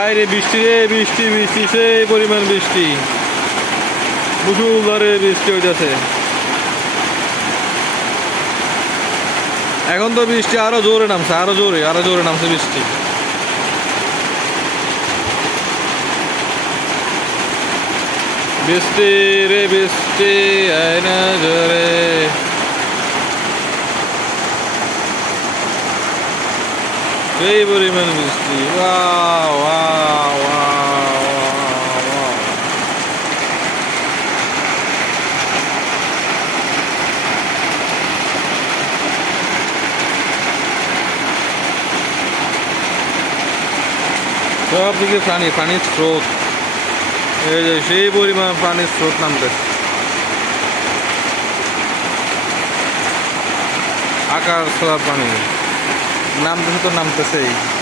বাইরে বৃষ্টি রে বৃষ্টি বৃষ্টি, সেই পরিমাণ বৃষ্টি। মুসুলধারে বৃষ্টি হইতেছে। এখন তো বৃষ্টি আরও জোরে নামছে, আরও জোরে আরও জোরে নামছে বৃষ্টি। বৃষ্টি রে বৃষ্টি, আয় না জোরে এই পরিমাণ বৃষ্টি সব দিকে পানি, পানির স্রোত। এই যে সেই পরিমাণ পানির স্রোত নামতেছে আকার ছোঁয়ার পানি। নামতেছে তো নামতেছেই।